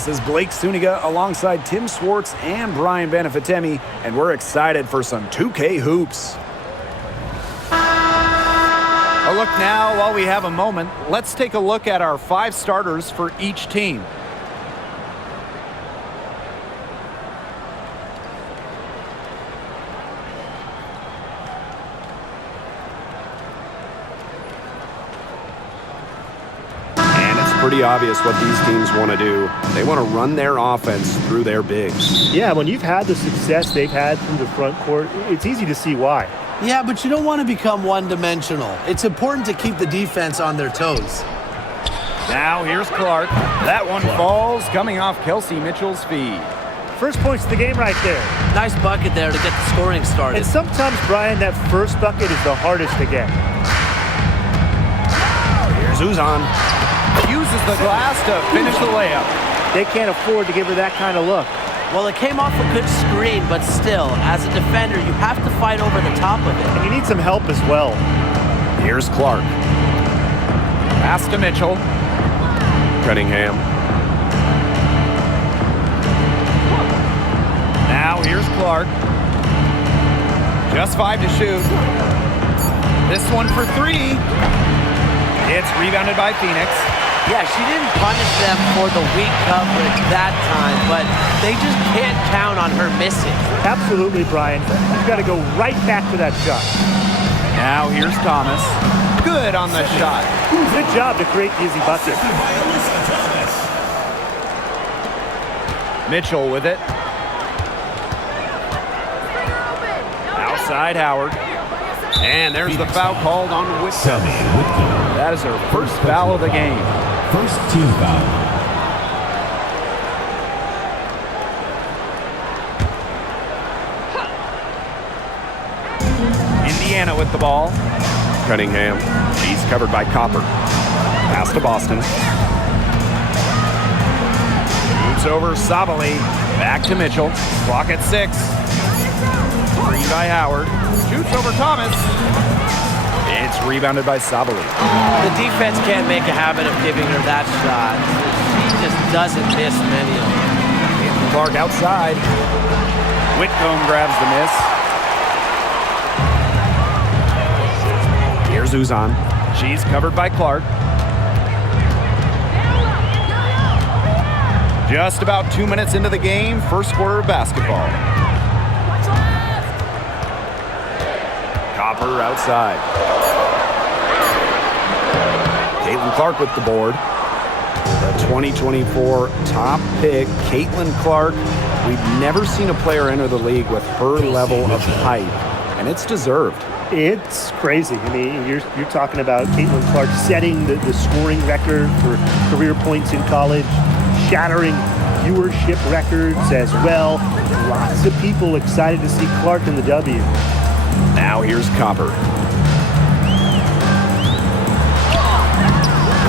This is Blake Suniga alongside Tim Swartz and Brian Benefitemi, and we're excited for some 2K hoops. A look now while we have a moment. Let's take a look at our 5 starters for each team. Pretty obvious what these teams want to do. They want to run their offense through their bigs. Yeah, when you've had the success they've had from the front court, it's easy to see why. Yeah, but you don't want to become one-dimensional. It's important to keep the defense on their toes. Now here's Clark. That one falls, coming off Kelsey Mitchell's feed. First points of the game right there. Nice bucket there to get the scoring started. And sometimes, Brian, that first bucket is the hardest to get. Here's Uzan. Uses the glass to finish the layup. They can't afford to give her that kind of look. Well, it came off a good screen, but still, as a defender, you have to fight over the top of it. And you need some help as well. Here's Clark. Pass to Mitchell. Cunningham. Now here's Clark. Just 5 to shoot. This one for 3. It's rebounded by Phoenix. Yeah, she didn't punish them for the weak coverage that time, but they just can't count on her missing. Absolutely, Brian. You've got to go right back to that shot. Now here's Thomas. Good on the shot. Good job to create the easy bucket. Mitchell with it. Outside Howard. And there's the foul called on Whitcomb. That is her first foul of the game. First team foul. Indiana with the ball. Cunningham. He's covered by Copper. Pass to Boston. Shoots over Sabali. Back to Mitchell. Clock at 6. Screen by Howard. Shoots over Thomas. It's rebounded by Sabali. The defense can't make a habit of giving her that shot. She just doesn't miss many of them. Clark outside. Whitcomb grabs the miss. Here's Uzan. She's covered by Clark. Just about 2 minutes into the game, first quarter of basketball. Copper outside. Clark with the board. The 2024 top pick, Caitlin Clark. We've never seen a player enter the league with her level of height, and it's deserved. It's crazy. I mean, you're talking about Caitlin Clark setting the scoring record for career points in college, shattering viewership records as well. Lots of people excited to see Clark in the W. Now here's Copper.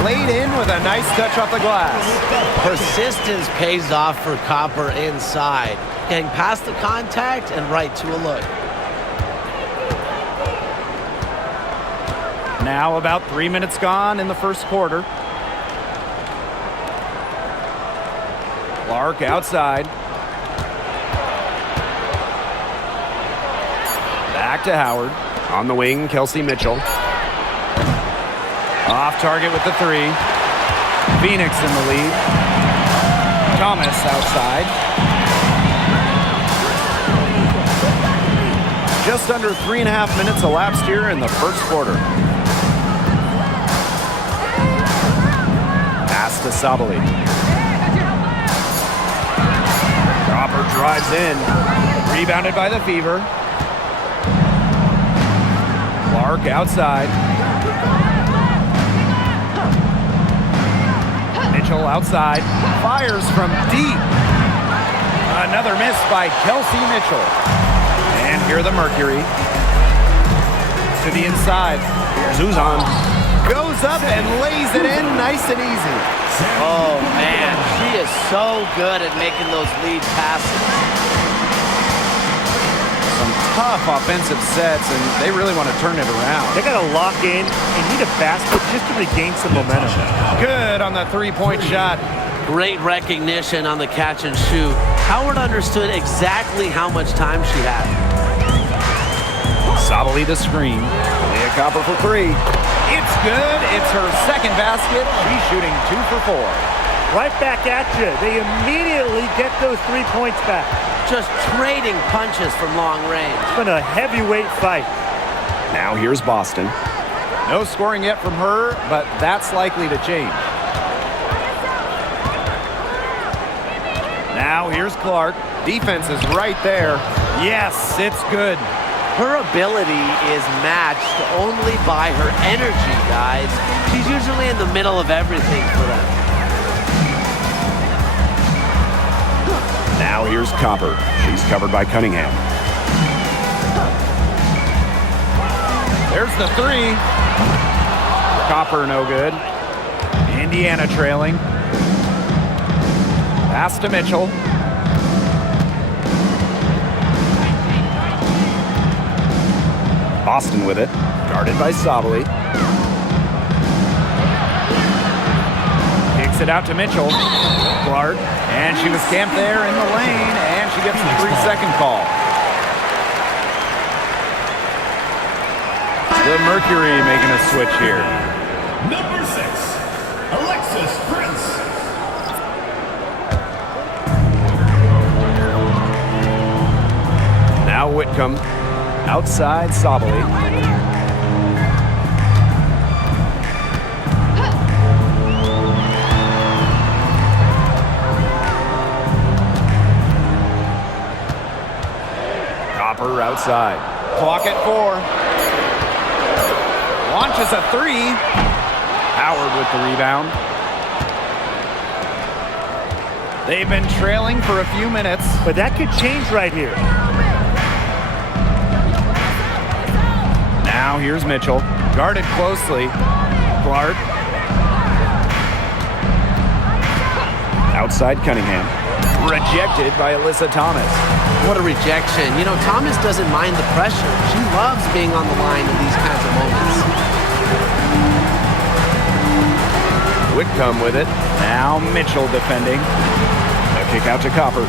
Laid in with a nice touch off the glass. Persistence pays off for Copper inside. Getting past the contact and right to a look. Now about 3 minutes gone in the first quarter. Clark outside. Back to Howard. On the wing, Kelsey Mitchell. Off target with the 3. Phoenix in the lead. Thomas outside. Just under 3.5 minutes elapsed here in the first quarter. Pass to Sabali. Cropper drives in. Rebounded by the Fever. Clark outside. Mitchell outside. Fires from deep. Another miss by Kelsey Mitchell. And here the Mercury. To the inside. Here's Uzan. Goes up and lays it in nice and easy. Oh, man. She is so good at making those lead passes. Some tough offensive sets, and they really want to turn it around. They got to lock in and need a basket just to regain some momentum. Good on the three-point shot. Great recognition on the catch and shoot. Howard understood exactly how much time she had. Sabally to screen. Leah Copper for three. It's good. It's her second basket. She's shooting 2 for 4. Right back at you. They immediately get those 3 points back. Just trading punches from long range. It's been a heavyweight fight. Now here's Boston. No scoring yet from her, but that's likely to change. Now here's Clark. Defense is right there. Yes, it's good. Her ability is matched only by her energy, guys. She's usually in the middle of everything for them. Now here's Copper. She's covered by Cunningham. There's the three. Copper no good. Indiana trailing. Pass to Mitchell. Boston with it. Guarded by Sabally. Kicks it out to Mitchell. Clark. And she was camped there in the lane, and she gets the 3-second call. The Mercury making a switch here. Number 6, Alexis Prince. Now Whitcomb. Outside Sabally. Copper outside. Clock at 4. Launches a 3. Howard with the rebound. They've been trailing for a few minutes. But that could change right here. Now here's Mitchell. Guarded closely. Clark. Outside Cunningham. Rejected by Alyssa Thomas. What a rejection. You know, Thomas doesn't mind the pressure. She loves being on the line in these kinds of moments. Whitcomb with it. Now Mitchell defending. A kick out to Copper.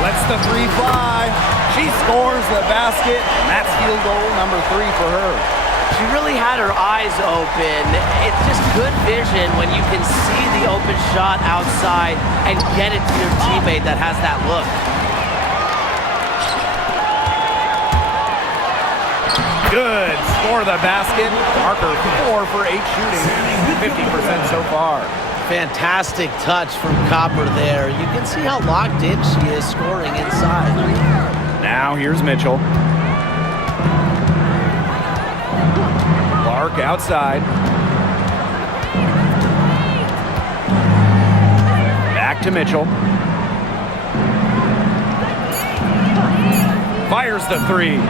Lets the 3 fly. She scores the basket. And that's field goal number 3 for her. She really had her eyes open. It's just good vision when you can see the open shot outside and get it to your teammate that has that look. Good. Score the basket. Marker 4 for 8 shooting. 50% so far. Fantastic touch from Copper there. You can see how locked in she is scoring inside. Now here's Mitchell. Clark outside. Back to Mitchell. Fires the 3.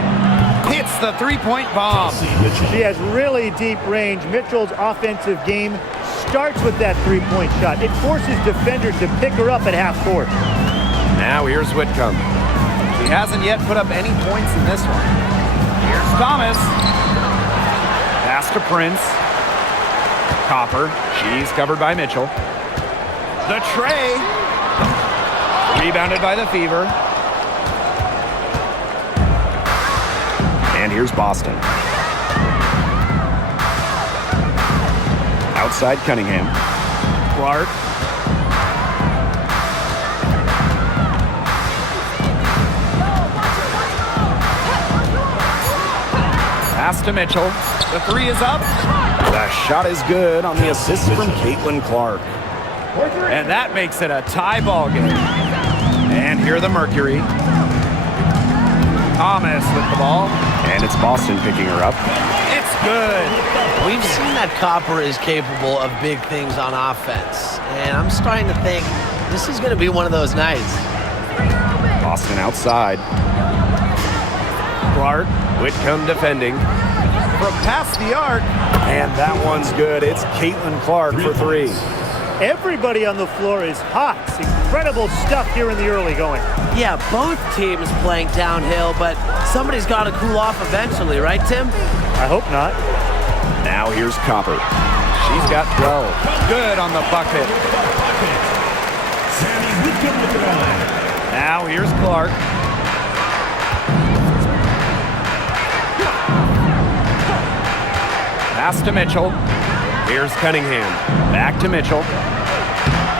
Hits the 3-point bomb. She has really deep range. Mitchell's offensive game starts with that 3-point shot. It forces defenders to pick her up at half court. Now here's Whitcomb. She hasn't yet put up any points in this one. Here's Thomas. Pass to Prince. Copper. She's covered by Mitchell. The tray. Rebounded by the Fever. And here's Boston. Outside Cunningham. Clark. Pass to Mitchell. The 3 is up. The shot is good on the assist from Caitlin Clark. And that makes it a tie ball game. And here are the Mercury. Thomas with the ball. And it's Boston picking her up. It's good. We've seen that Copper is capable of big things on offense. And I'm starting to think this is going to be one of those nights. Boston outside. Clark. Whitcomb defending. From past the arc. And that one's good. It's Caitlin Clark for 3. Everybody on the floor is hot. Incredible stuff here in the early going. Yeah, both teams playing downhill, but somebody's got to cool off eventually, right, Tim? I hope not. Now here's Copper. She's got 12. Good on the bucket. Sammy Whitcomb with the line. Now here's Clark. Pass to Mitchell. Here's Cunningham. Back to Mitchell.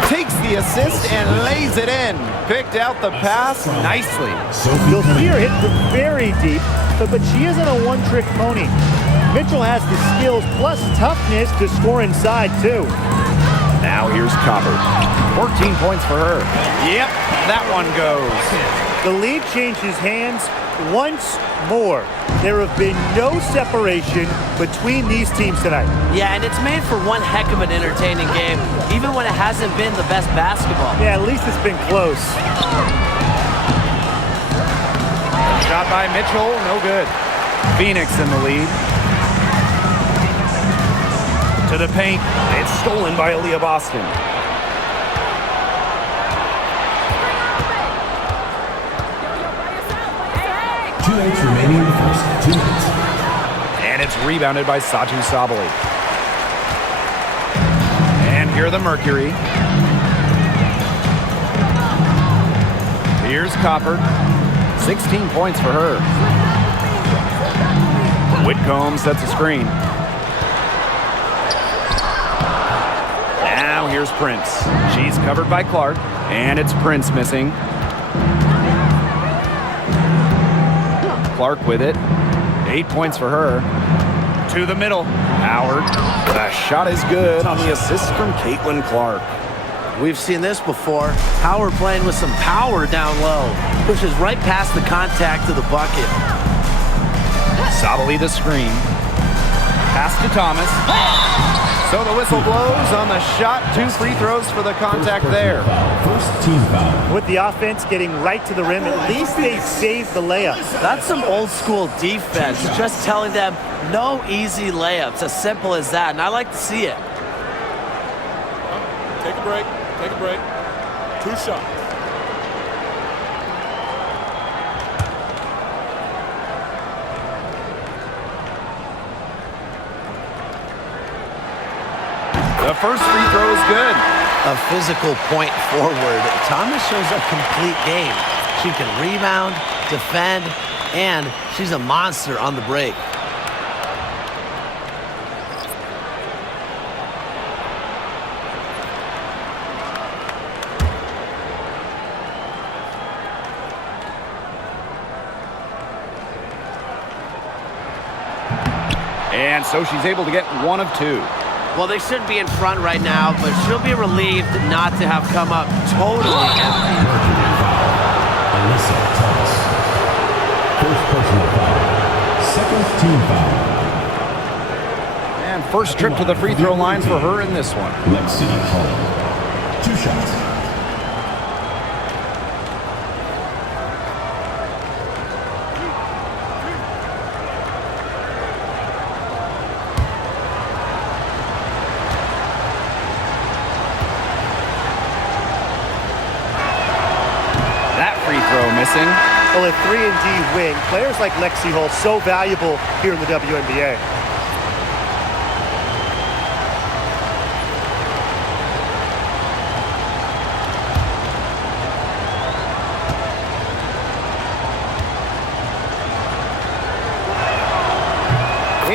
Takes the assist and lays it in. Picked out the pass nicely. You'll see her hit from very deep, but she isn't a one-trick pony. Mitchell has the skills plus toughness to score inside, too. Now here's Copper. 14 points for her. Yep, that one goes. The lead changes hands once more. There have been no separation between these teams tonight. Yeah, and it's made for one heck of an entertaining game, even when it hasn't been the best basketball. Yeah, at least it's been close. Shot by Mitchell, no good. Phoenix in the lead. To the paint. It's stolen by Aaliyah Boston. Two minutes remaining in the first. 2 minutes. And it's rebounded by Satu Sabali. And here are the Mercury. Here's Copper. 16 points for her. Whitcomb sets a screen. Now here's Prince. She's covered by Clark. And it's Prince missing. Clark with it. 8 points for her. To the middle. Howard. The shot is good on the assist from Caitlin Clark. We've seen this before. Howard playing with some power down low. Pushes right past the contact to the bucket. Sabali the screen. Pass to Thomas. So the whistle blows on the shot. 2 free throws for the contact there. First team foul. With the offense getting right to the rim, at least they saved the layup. That's some old school defense. Just telling them no easy layups. As simple as that. And I like to see it. Take a break. Take a break. 2 shots. The first free throw is good. A physical point forward. Thomas shows a complete game. She can rebound, defend, and she's a monster on the break. And so she's able to get 1 of 2. Well, they should be in front right now, but she'll be relieved not to have come up totally empty. Alyssa Thomas. First personal foul. Second team foul. And first trip to the free throw line for her in this one. Lexi Hall. 2 shots. Missing. Well, a 3-and-D wing. Players like Lexi Hall so valuable here in the WNBA.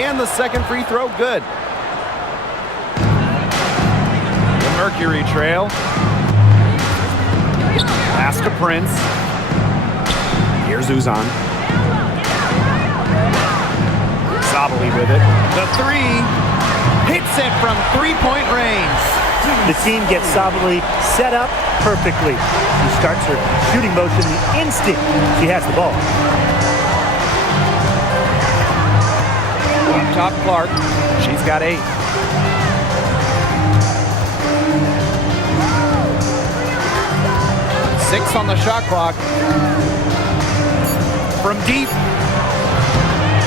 And the second free throw, good. The Mercury trail. Pass to Prince. Here's Uzan. Sabali with it. The 3 hits it from 3-point range. The team gets Sabali set up perfectly. She starts her shooting motion the instant she has the ball. Up top, Clark. She's got 8. Six on the shot clock. From deep.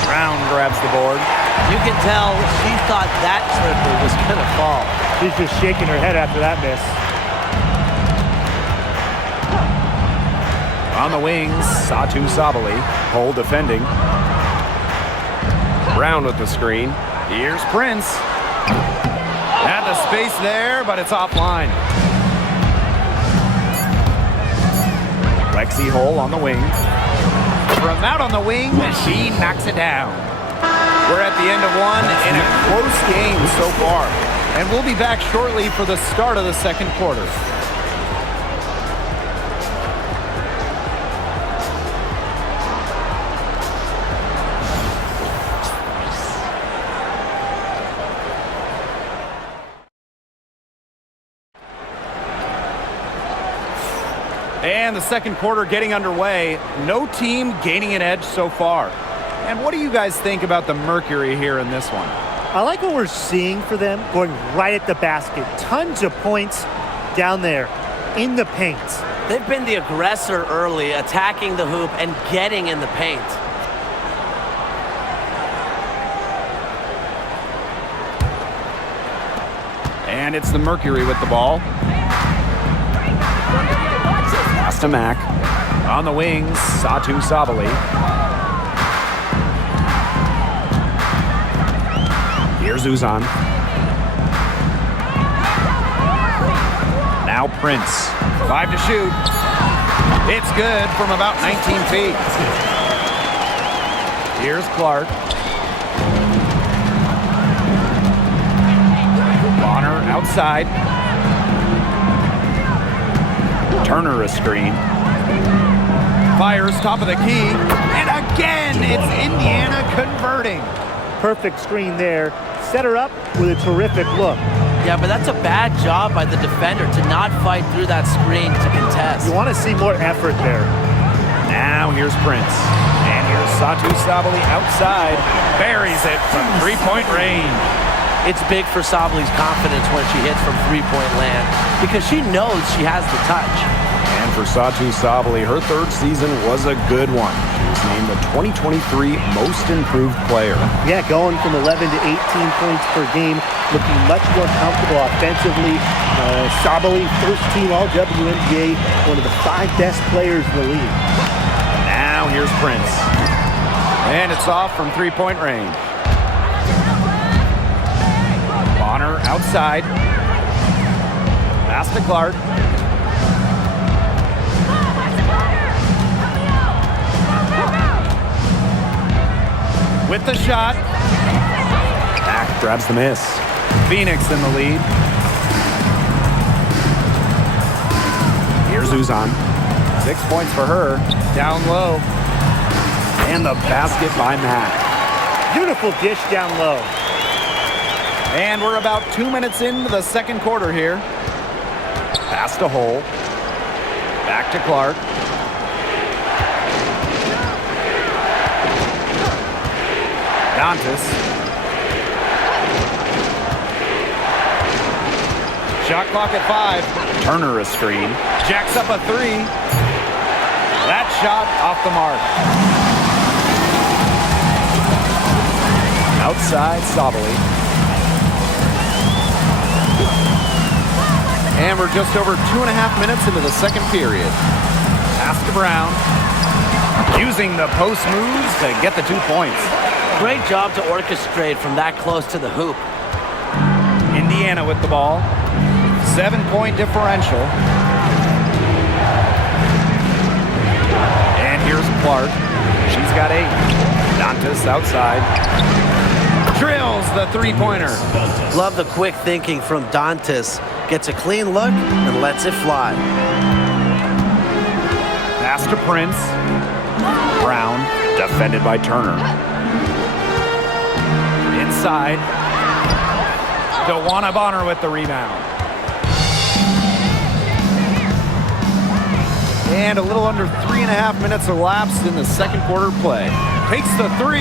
Brown grabs the board. You can tell she thought that triple was going to fall. She's just shaking her head after that miss. On the wings, Satu Sabali. Hole defending. Brown with the screen. Here's Prince. Had the space there, but it's offline. Lexi Hole on the wing. From out on the wing, she knocks it down. We're at the end of one in a close game so far. And we'll be back shortly for the start of the second quarter. And the second quarter getting underway. No team gaining an edge so far. And what do you guys think about the Mercury here in this one? I like what we're seeing for them, going right at the basket. Tons of points down there in the paint. They've been the aggressor early, attacking the hoop and getting in the paint. And it's the Mercury with the ball. Pass to Mack. On the wings, Satu Sabali. Here's Uzan. Now Prince. 5 to shoot. It's good from about 19 feet. Here's Clark. Bonner outside. Turner a screen. Fires top of the key. And again, it's Indiana converting. Perfect screen there. Set her up with a terrific look. Yeah, but that's a bad job by the defender to not fight through that screen to contest. You want to see more effort there. Now here's Prince. And here's Satu Sabali outside. Buries it from three-point range. It's big for Sabali's confidence when she hits from three-point land because she knows she has the touch. And for Satu Sabali, her third season was a good one. She was named the 2023 Most Improved Player. Yeah, going from 11 to 18 points per game, looking much more comfortable offensively. Sabali, first team all WNBA, one of the 5 best players in the league. Now here's Prince. And it's off from three-point range. Bonner outside. Pass to Clark. With the shot. Mack grabs the miss. Phoenix in the lead. Here's Uzan. 6 points for her. Down low. And the basket by Mack. Beautiful dish down low. And we're about 2 minutes into the second quarter here. Pass to Hole. Back to Clark. Dantas. Shot clock at 5. Turner a screen. Jacks up a 3. That shot off the mark. Outside Sabali. And we're just over 2.5 minutes into the second period. Pass to Brown. Using the post moves to get the 2 points. Great job to orchestrate from that close to the hoop. Indiana with the ball. 7-point differential. And here's Clark. She's got 8. Dantas outside. Drills the three-pointer. Love the quick thinking from Dantas. Gets a clean look and lets it fly. Pass to Prince. Brown, defended by Turner. Inside. DeWanna Bonner with the rebound. And a little under 3.5 minutes elapsed in the second quarter play. Takes the 3.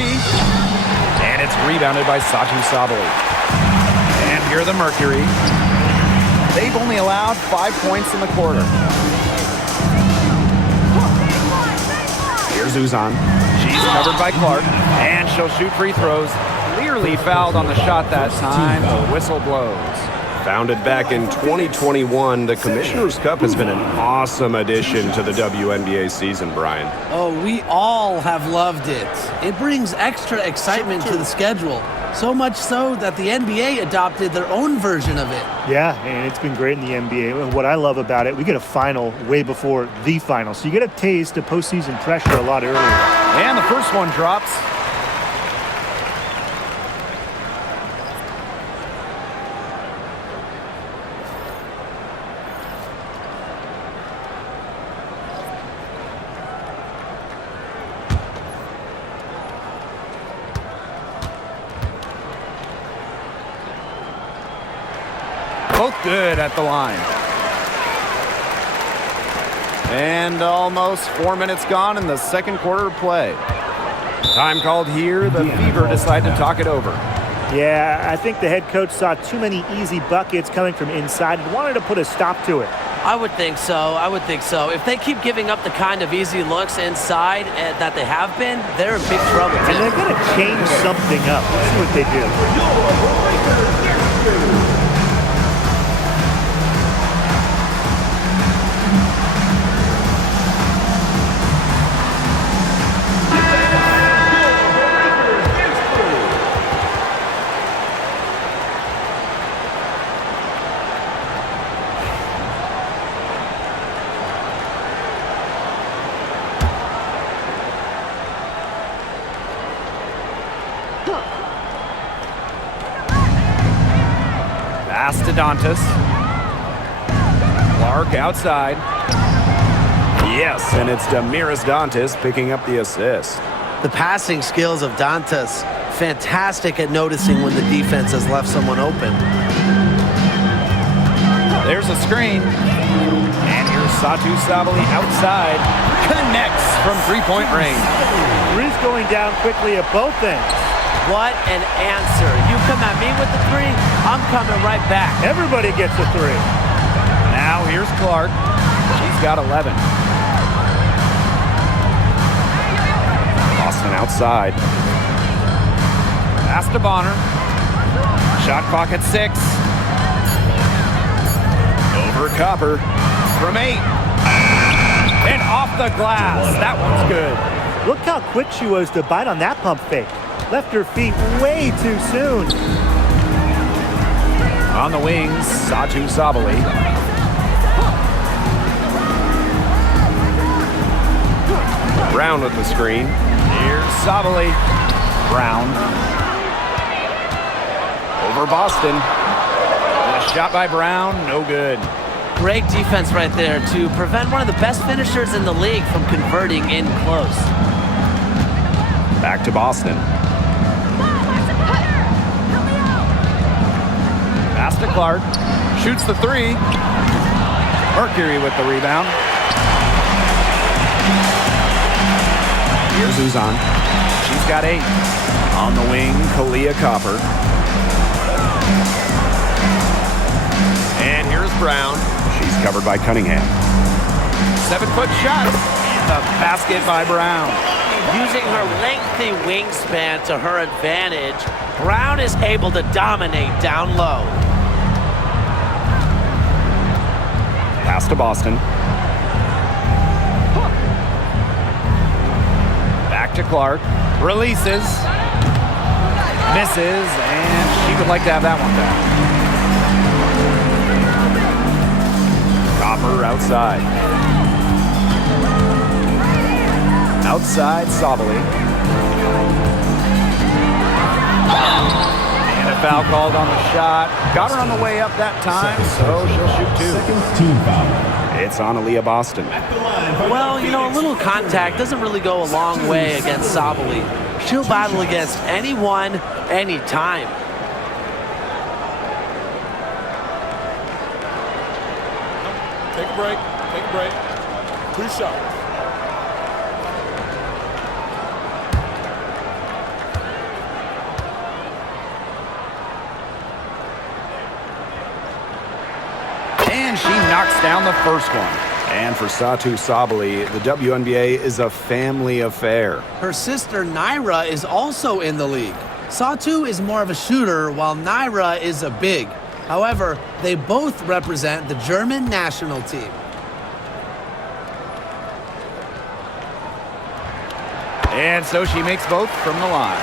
And it's rebounded by Satu Sabali. And here are the Mercury. They've only allowed 5 points in the quarter. Here's Uzan. She's covered by Clark, and she'll shoot free throws. Clearly fouled on the shot that time. The whistle blows. Founded back in 2021, the Commissioner's Cup has been an awesome addition to the WNBA season, Brian. Oh, we all have loved it. It brings extra excitement to the schedule. So much so that the NBA adopted their own version of it. Yeah, and it's been great in the NBA. And what I love about it, we get a final way before the final. So you get a taste of postseason pressure a lot earlier. And the first one drops. Both good at the line. And almost 4 minutes gone in the second quarter of play. Time called here. The Fever decide to talk it over. Yeah, I think the head coach saw too many easy buckets coming from inside and wanted to put a stop to it. I would think so. If they keep giving up the kind of easy looks inside that they have been, they're in big trouble. And they're going to change something up. Let's see what they do. Pass to Dantas. Clark outside. Yes, and it's Damiris Dantas picking up the assist. The passing skills of Dantas, fantastic at noticing when the defense has left someone open. There's a screen. And here's Satu Sabali outside. Connects from three-point range. Three's going down quickly at both ends. What an answer. You come at me with the three, I'm coming right back. Everybody gets a three. Now here's Clark. She's got 11. Boston outside. Pass to Bonner. Shot clock at 6. Over Copper from 8. And off the glass. That one's good. Look how quick she was to bite on that pump fake. Left her feet way too soon. On the wings, Satu Sabali. Brown with the screen. Here's Sabali. Brown. Over Boston. And a shot by Brown, no good. Great defense right there to prevent one of the best finishers in the league from converting in close. Back to Boston. Pass to Clark. Shoots the three. Mercury with the rebound. Here's Uzan. She's got 8. On the wing, Kalia Copper. And here's Brown. She's covered by Cunningham. 7-foot shot. The basket by Brown. Using her lengthy wingspan to her advantage, Brown is able to dominate down low. Pass to Boston. Back to Clark. Releases. Misses. And she would like to have that one back. Copper outside. Outside, Sabali. And a foul called on the shot. Got her on the way up that time, so she'll shoot 2. Second team foul. It's on Aaliyah Boston. Well, you know, a little contact doesn't really go a long way against Sabali. She'll battle against anyone, anytime. Take a break. Take a break. 2 shots. And she knocks down the first one. And for Satu Sabali, the WNBA is a family affair. Her sister Naira is also in the league. Satu is more of a shooter, while Naira is a big. However, they both represent the German national team. And so she makes both from the line.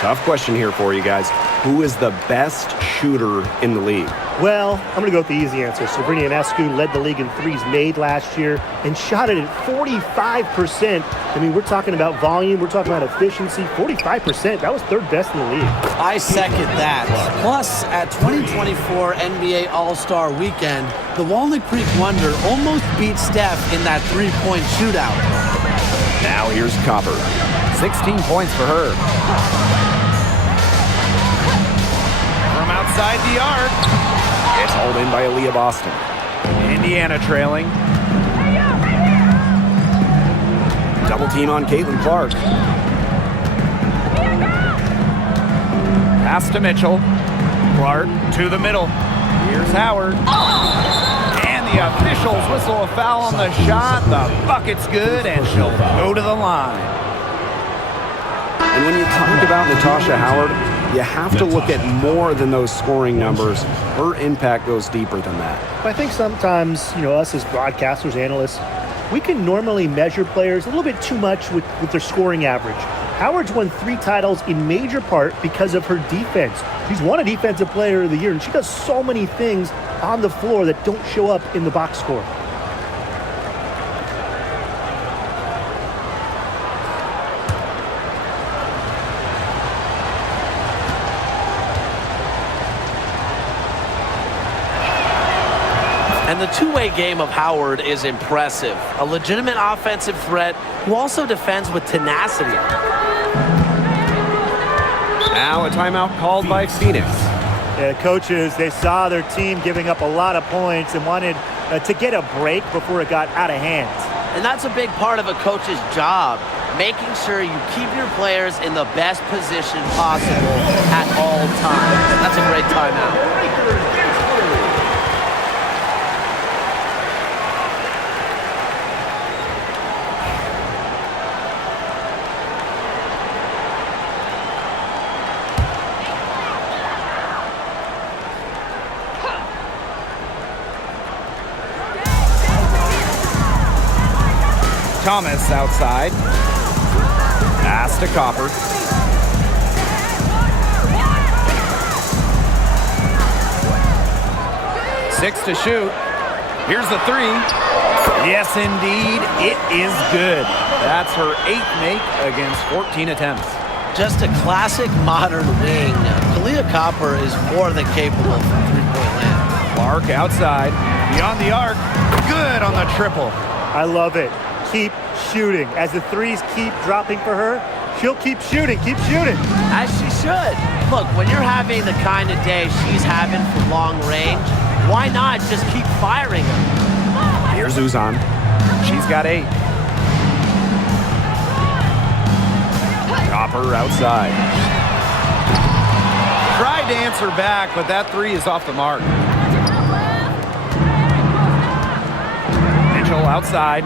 Tough question here for you guys. Who is the best shooter in the league? Well, I'm going to go with the easy answer. Sabrina Ionescu led the league in threes made last year and shot it at 45%. I mean, we're talking about volume. We're talking about efficiency. 45%. That was third best in the league. I second that. Plus, at 2024 NBA All-Star Weekend, the Walnut Creek Wonder almost beat Steph in that three-point shootout. Now here's Copper. 16 points for her. From outside the arc. It's hauled in by Aaliyah Boston. Indiana trailing. Double team on Caitlin Clark. Pass to Mitchell. Clark to the middle. Here's Howard. And the officials whistle a foul on the shot. The bucket's good, and she'll go to the line. And when you talk about Natasha Howard, you have to look at more than those scoring numbers. Her impact goes deeper than that. I think sometimes, us as broadcasters, analysts, we can normally measure players a little bit too much with their scoring average. Howard's won 3 titles in major part because of her defense. She's won a Defensive Player of the Year, and she does so many things on the floor that don't show up in the box score. And the two-way game of Howard is impressive. A legitimate offensive threat who also defends with tenacity. Now a timeout called by Phoenix. Coaches, they saw their team giving up a lot of points and wanted to get a break before it got out of hand. And that's a big part of a coach's job, making sure you keep your players in the best position possible at all times. That's a great timeout. Thomas outside. Pass to Copper. Six to shoot. Here's the three. Yes, indeed. It is good. That's her 8th make against 14 attempts. Just a classic modern wing. Kalia Copper is more than capable from three-point land. Clark outside. Beyond the arc. Good on the triple. I love it. Keep shooting. As the threes keep dropping for her, she'll keep shooting, As she should. Look, when you're having the kind of day she's having from long range, why not just keep firing them? Here's Uzan. She's got 8. Copper outside. Tried to answer back, but that 3 is off the mark. Mitchell outside.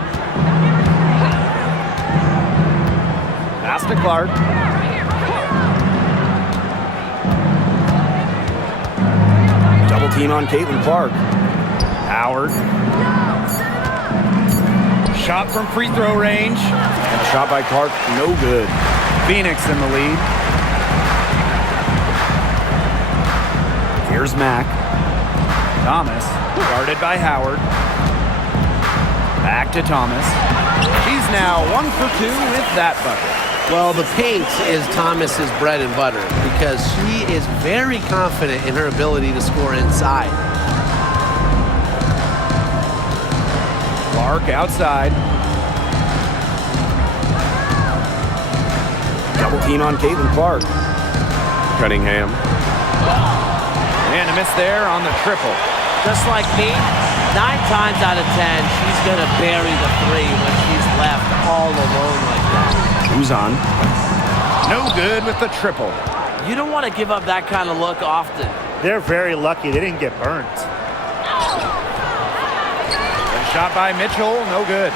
Pass to Clark. Double team on Caitlin Clark. Howard. Shot from free throw range. And a shot by Clark, no good. Phoenix in the lead. Here's Mack. Thomas, guarded by Howard. Back to Thomas. She's now 1 for 2 with that bucket. Well, the paint is Thomas's bread and butter because she is very confident in her ability to score inside. Clark outside. Double team on Caitlin Clark. Cunningham. And a miss there on the triple. Just like me, 9 times out of 10, she's going to bury the 3 when she's left all alone like that. Uzan. No good with the triple. You don't want to give up that kind of look often. They're very lucky they didn't get burnt. And shot by Mitchell, no good.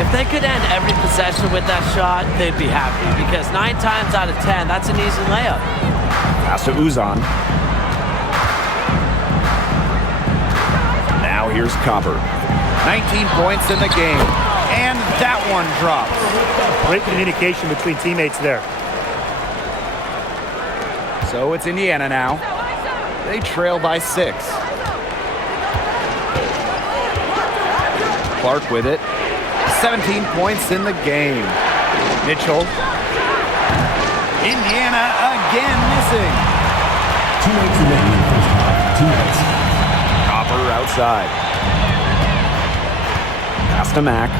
If they could end every possession with that shot, they'd be happy because 9 times out of 10, that's an easy layup. Pass to Uzan. Now here's Copper. 19 points in the game. And that one drops. Great communication between teammates there. So it's Indiana now. They trail by 6. Clark with it. 17 points in the game. Mitchell. Indiana again missing. 2 minutes remaining in the first half. 2 minutes. Copper outside. Pass to Mack.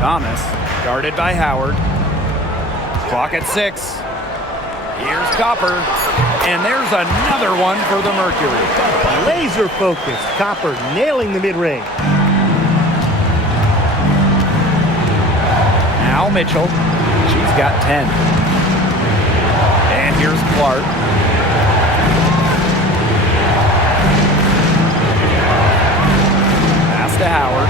Thomas guarded by Howard. Clock at 6. Here's Copper. And there's another one for the Mercury. Laser focused. Copper nailing the mid-range. Now Mitchell. She's got 10. And here's Clark. Pass to Howard.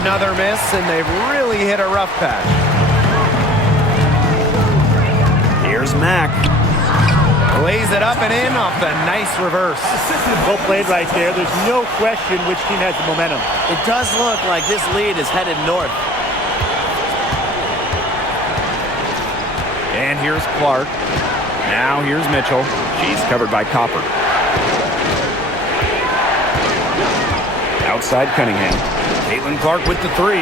Another miss, and they've really hit a rough patch. Here's Mack. Lays it up and in off the nice reverse. Well played right there. There's no question which team has the momentum. It does look like this lead is headed north. And here's Clark. Now here's Mitchell. She's covered by Copper. Outside Cunningham. Caitlin Clark with the 3.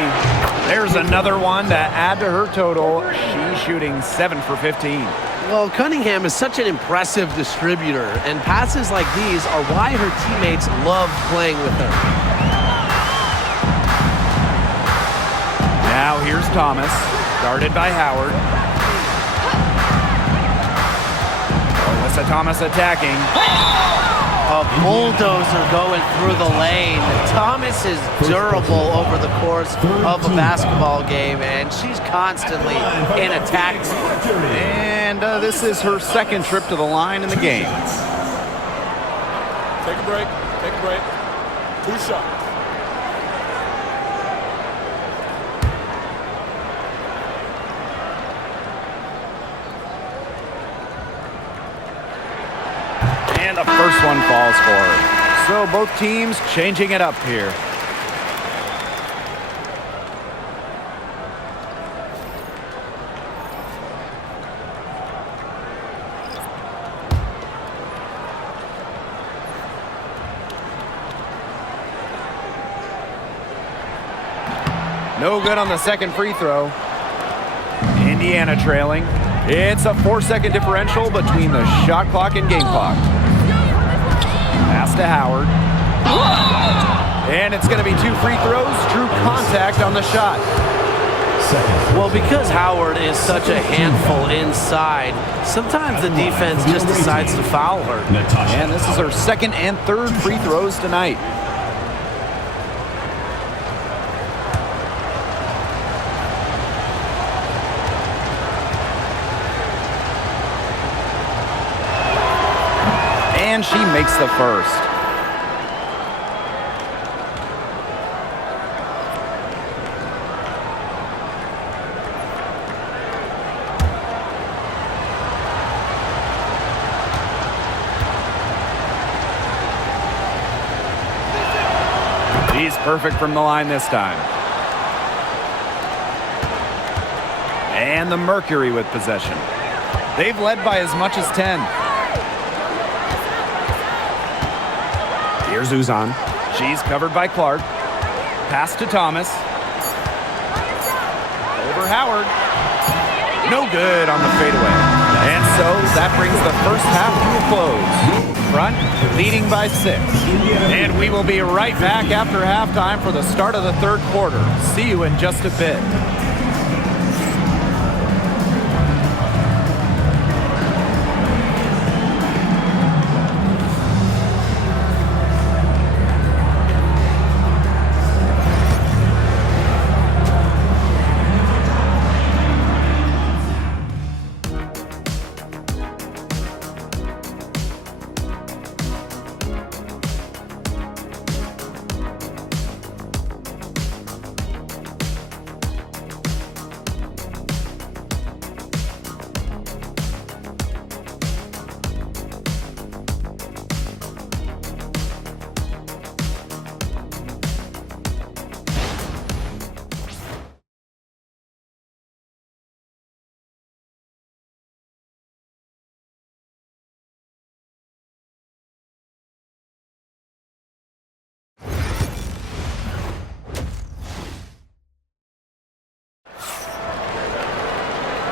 There's another one to add to her total. She's shooting 7 for 15. Well, Cunningham is such an impressive distributor, and passes like these are why her teammates love playing with her. Now here's Thomas, guarded by Howard. Alyssa Thomas attacking. A bulldozer going through the lane. Thomas is durable over the course of a basketball game, and she's constantly in attack. And this is her second trip to the line in the game. Take a break. Take a break. 2 shots. And the first one falls for her. So both teams changing it up here. No good on the second free throw. Indiana trailing. It's a 4-second differential between the shot clock and game clock. Pass to Howard. And it's going to be 2 free throws. True contact on the shot. Well, because Howard is such a handful inside, sometimes the defense just decides to foul her. And this is her second and third free throws tonight. And she makes the first. She's perfect from the line this time. And the Mercury with possession. They've led by as much as 10. Here's Uzan. She's covered by Clark. Pass to Thomas. Over Howard. No good on the fadeaway. And so that brings the first half to a close. Front leading by 6. And we will be right back after halftime for the start of the third quarter. See you in just a bit.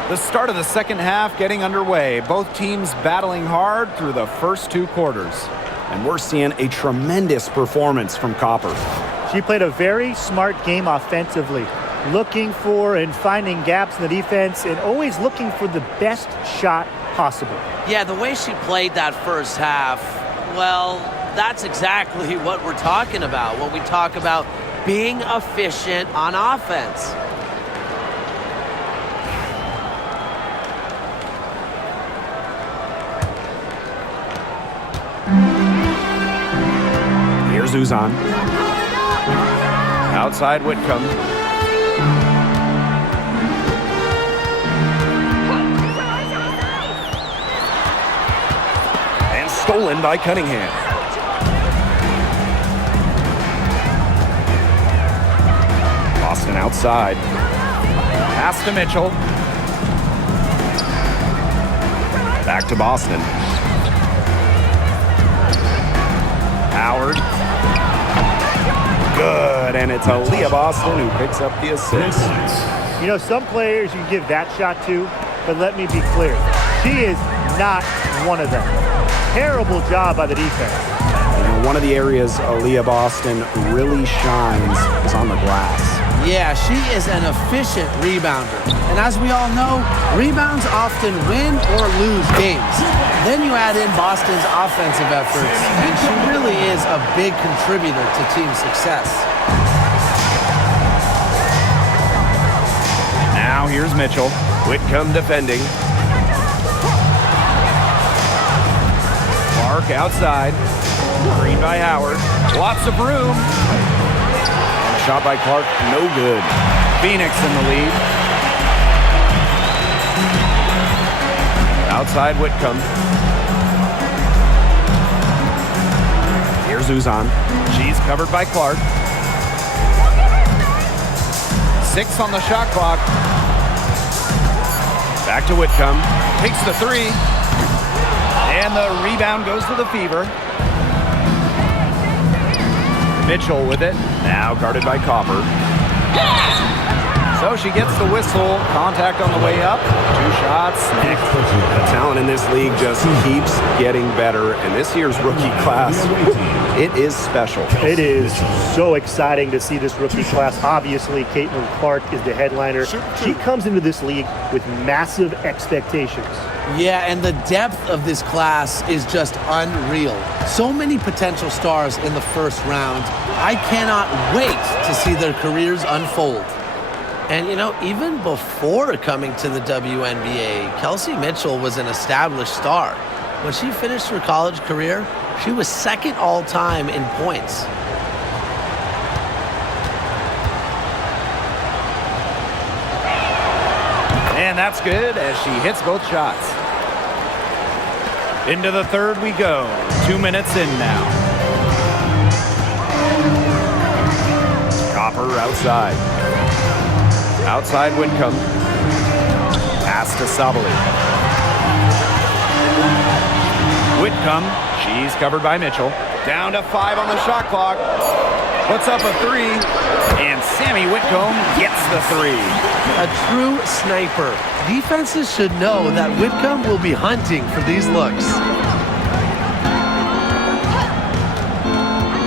The start of the second half getting underway. Both teams battling hard through the first 2 quarters. And we're seeing a tremendous performance from Copper. She played a very smart game offensively, looking for and finding gaps in the defense and always looking for the best shot possible. Yeah, the way she played that first half, well, that's exactly what we're talking about when we talk about being efficient on offense. Here's Uzan. Outside Whitcomb. And stolen by Cunningham. Boston outside. Pass to Mitchell. Back to Boston. Howard. Good, and it's Aaliyah Boston who picks up the assist. You know, some players you can give that shot to, but let me be clear. She is not one of them. Terrible job by the defense. You know, one of the areas Aaliyah Boston really shines is on the glass. Yeah, she is an efficient rebounder. And as we all know, rebounds often win or lose games. Then you add in Boston's offensive efforts, and she really is a big contributor to team success. Now here's Mitchell. Whitcomb defending. Clark outside. Screen by Howard. Lots of room. And a shot by Clark, no good. Phoenix in the lead. Outside Whitcomb. Here's Uzan. She's covered by Clark. 6 on the shot clock. Back to Whitcomb. Takes the 3. And the rebound goes to the Fever. Mitchell with it. Now guarded by Copper. So she gets the whistle. Contact on the way up. 2 shots. The talent in this league just keeps getting better. And this year's rookie class, it is special. It is so exciting to see this rookie class. Obviously, Caitlin Clark is the headliner. She comes into this league with massive expectations. Yeah, and the depth of this class is just unreal. So many potential stars in the first round. I cannot wait to see their careers unfold. And, you know, even before coming to the WNBA, Kelsey Mitchell was an established star. When she finished her college career, she was second all-time in points. And that's good as she hits both shots. Into the third we go. 2 minutes in now. Copper outside. Outside Whitcomb. Pass to Sabali. Whitcomb. She's covered by Mitchell. Down to 5 on the shot clock. Puts up a 3. And Sammy Whitcomb gets the 3. A true sniper. Defenses should know that Whitcomb will be hunting for these looks.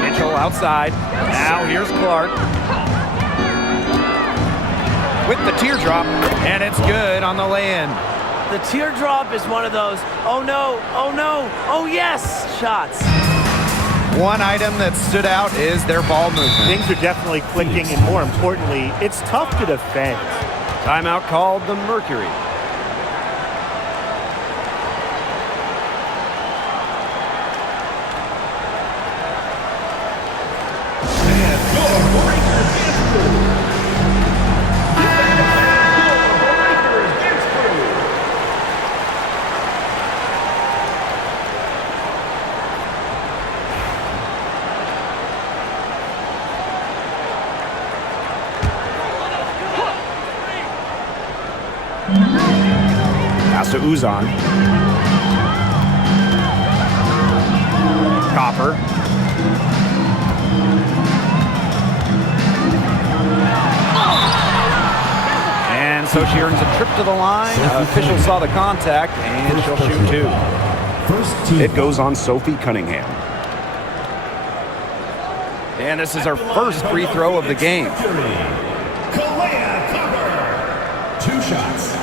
Mitchell outside. Now here's Clark. With the teardrop, and it's good on the lay-in. The teardrop is one of those, oh no, oh yes, shots. One item that stood out is their ball movement. Things are definitely clicking, and more importantly, it's tough to defend. Timeout called the Mercury. Pass to Uzan. Copper. And And so she earns a trip to the line. Official saw the contact, and she'll shoot two. It goes on Sophie Cunningham. And this is our first free throw of the game. Two shots.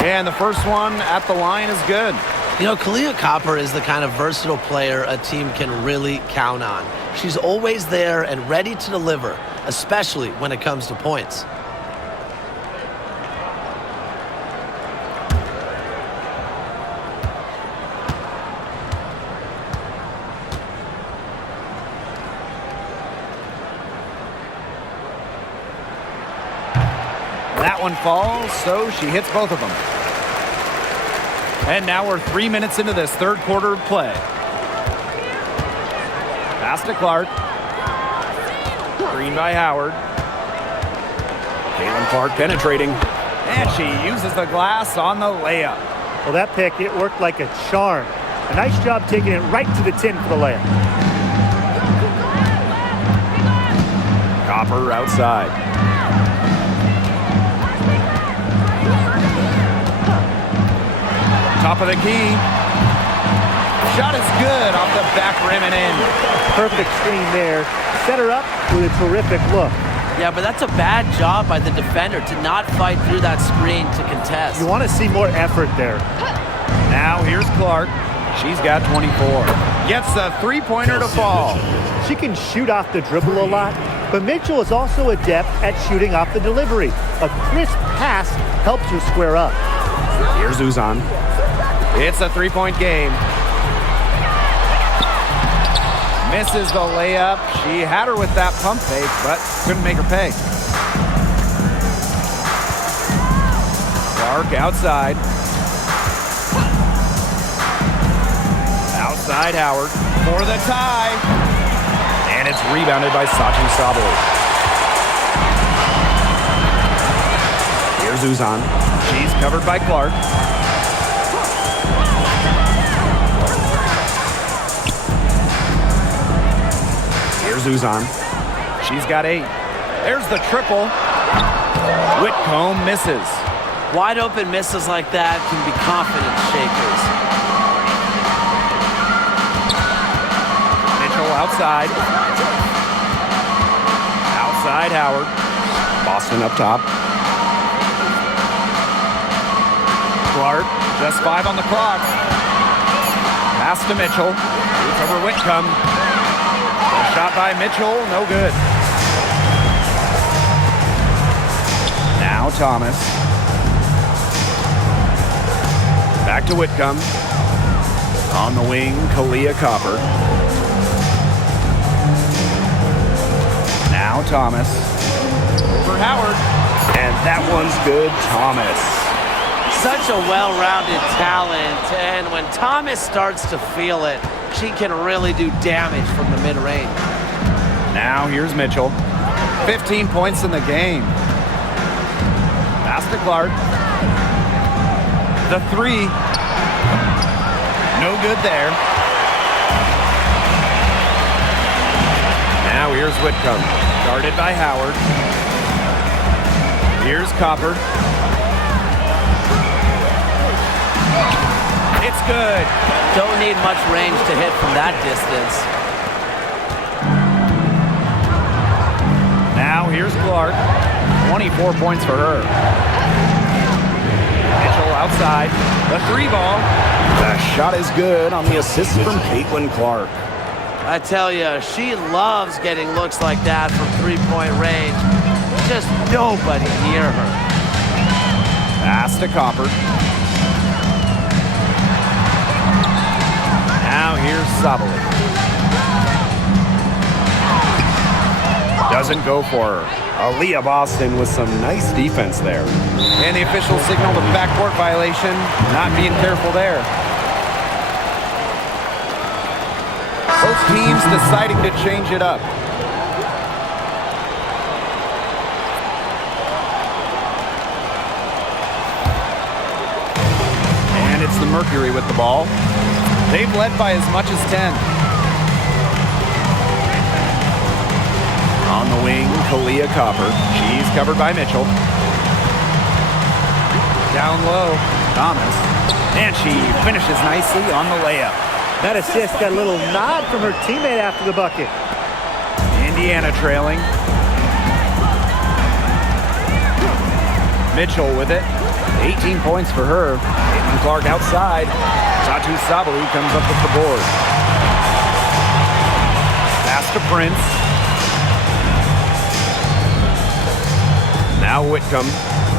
And the first one at the line is good. You know, Kalia Copper is the kind of versatile player a team can really count on. She's always there and ready to deliver, especially when it comes to points. That one falls, so she hits both of them. And now we're 3 minutes into this third quarter of play. Pass to Clark. Green by Howard. Caitlin Clark penetrating. And she uses the glass on the layup. Well, that pick, it worked like a charm. A nice job taking it right to the tin for the layup. Copper outside. Top of the key. Shot is good off the back rim and in. Perfect screen there. Set her up with a terrific look. Yeah, but that's a bad job by the defender to not fight through that screen to contest. You want to see more effort there. Now here's Clark. She's got 24. Gets the three-pointer to fall. She can shoot off the dribble a lot, but Mitchell is also adept at shooting off the delivery. A crisp pass helps her square up. Here's Uzan. It's a three-point game. Misses the layup. She had her with that pump fake, but couldn't make her pay. Clark outside. Outside Howard for the tie. And it's rebounded by Sachi Sabali. Here's Uzan. She's covered by Clark. Here's Uzan. She's got 8. There's the triple. Whitcomb misses. Wide open misses like that can be confidence shakers. Mitchell outside. Outside Howard. Boston up top. Clark, just 5 on the clock. Pass to Mitchell. It's over Whitcomb. Shot by Mitchell, no good. Now Thomas. Back to Whitcomb. On the wing, Kalia Copper. Now Thomas. For Howard. And that one's good, Thomas. Such a well-rounded talent, and when Thomas starts to feel it, she can really do damage from the mid-range. Now here's Mitchell. 15 points in the game. Pass to Clark. The three. No good there. Now here's Whitcomb. Guarded by Howard. Here's Copper. It's good. Don't need much range to hit from that distance. Now here's Clark. 24 points for her. Mitchell outside. The three ball. The shot is good on the assist from Caitlin Clark. I tell you, she loves getting looks like that from three-point range. Just nobody near her. Pass to Copper. Now here's Sabali. Doesn't go for her. Aaliyah Boston with some nice defense there. And the official signaled a backcourt violation. Not being careful there. Both teams deciding to change it up. And it's the Mercury with the ball. They've led by as much as 10. On the wing, Kalia Copper. She's covered by Mitchell. Down low, Thomas. And she finishes nicely on the layup. That assist got a little nod from her teammate after the bucket. Indiana trailing. Mitchell with it. 18 points for her. Caitlin Clark outside. Satu Sabali comes up with the board. Pass to Prince. Now Whitcomb.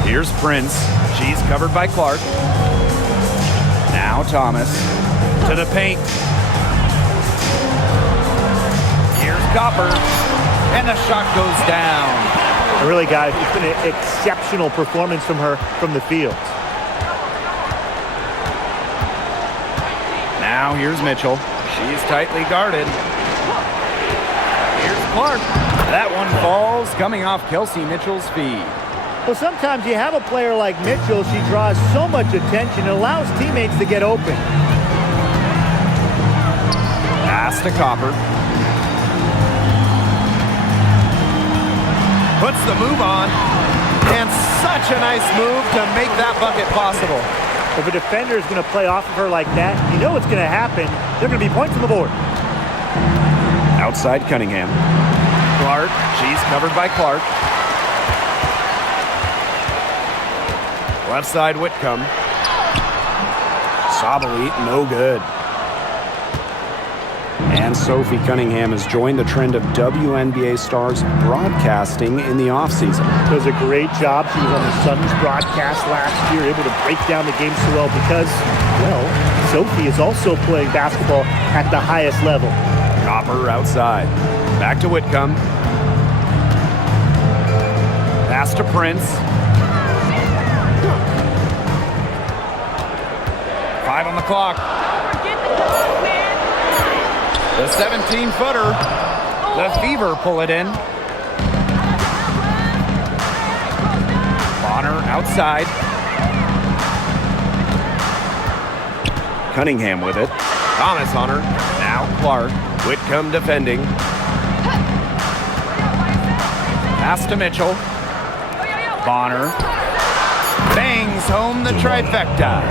Here's Prince. She's covered by Clark. Now Thomas. To the paint. Here's Copper. And the shot goes down. Really, guys, it's been an exceptional performance from her from the field. Now here's Mitchell. She's tightly guarded. Here's Clark. That one falls, coming off Kelsey Mitchell's feed. Well, sometimes you have a player like Mitchell. She draws so much attention. It allows teammates to get open. Pass to Copper. Puts the move on. And such a nice move to make that bucket possible. If a defender is going to play off of her like that, you know what's going to happen. There are going to be points on the board. Outside Cunningham. Clark. She's covered by Clark. Left side Whitcomb. Sabali, no good. And Sophie Cunningham has joined the trend of WNBA stars broadcasting in the offseason. Does a great job. She was on the Suns broadcast last year, able to break down the game so well because, well, Sophie is also playing basketball at the highest level. Copper outside. Back to Whitcomb. Pass to Prince. 5 on the clock. The 17-footer. The Fever pull it in. Bonner outside. Cunningham with it. Thomas on her. Now Clark. Whitcomb defending. Pass to Mitchell. Bonner. Bangs home the trifecta.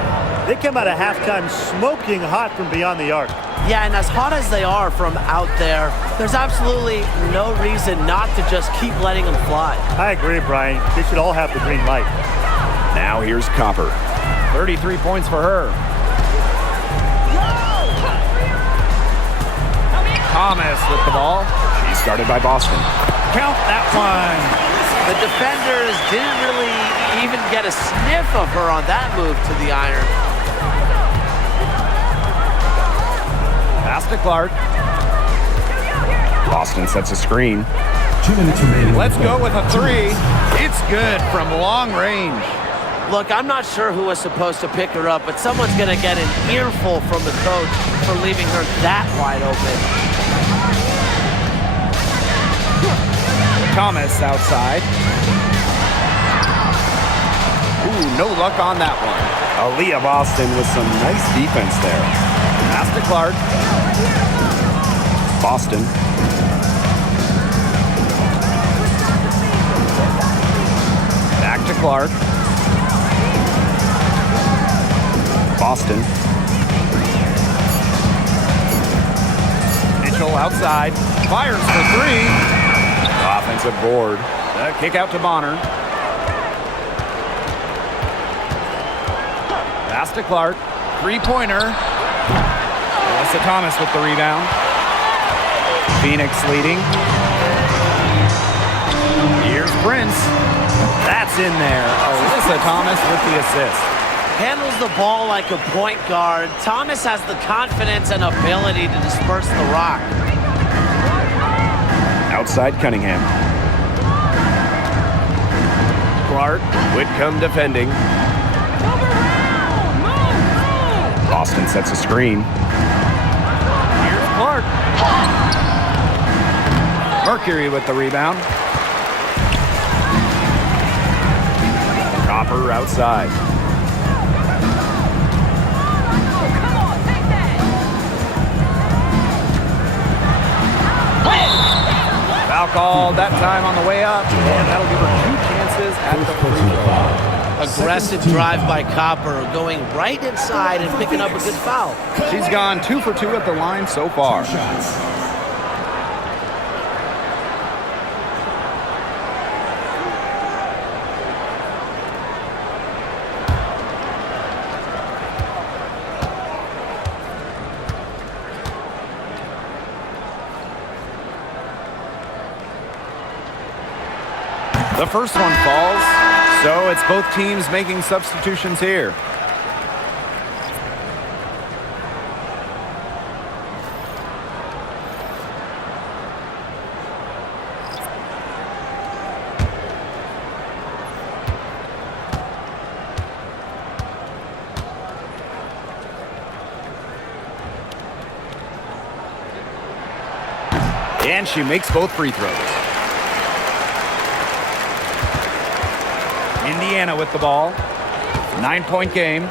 They come out of halftime smoking hot from beyond the arc. Yeah, and as hot as they are from out there, there's absolutely no reason not to just keep letting them fly. I agree, Brian. They should all have the green light. Now here's Copper. 33 points for her. Thomas with the ball. She's guarded by Boston. Count that one. The defenders didn't really even get a sniff of her on that move to the iron. Pass to Clark. Boston sets a screen. 2 minutes remaining. Let's go with a three. It's good from long range. Look, I'm not sure who was supposed to pick her up, but someone's going to get an earful from the coach for leaving her that wide open. Thomas outside. Ooh, no luck on that one. Aaliyah Boston with some nice defense there. Pass to Clark. Boston. Back to Clark. Boston. Mitchell outside. Fires for three. Offensive board. The kick out to Bonner. Pass to Clark. Three-pointer. Alyssa Thomas with the rebound. Phoenix leading. Here's Prince. That's in there. Alyssa Thomas with the assist. Handles the ball like a point guard. Thomas has the confidence and ability to disperse the rock. Outside Cunningham. Clark. Whitcomb defending. Boston sets a screen. Here's Clark. Mercury with the rebound. Copper outside. Foul called that time on the way up, and that'll give her 2 chances at the free throw. Aggressive drive by Copper, going right inside and picking up a good foul. She's gone 2 for 2 at the line so far. The first one falls, so it's both teams making substitutions here. And she makes both free throws. Indiana with the ball. 9-point game.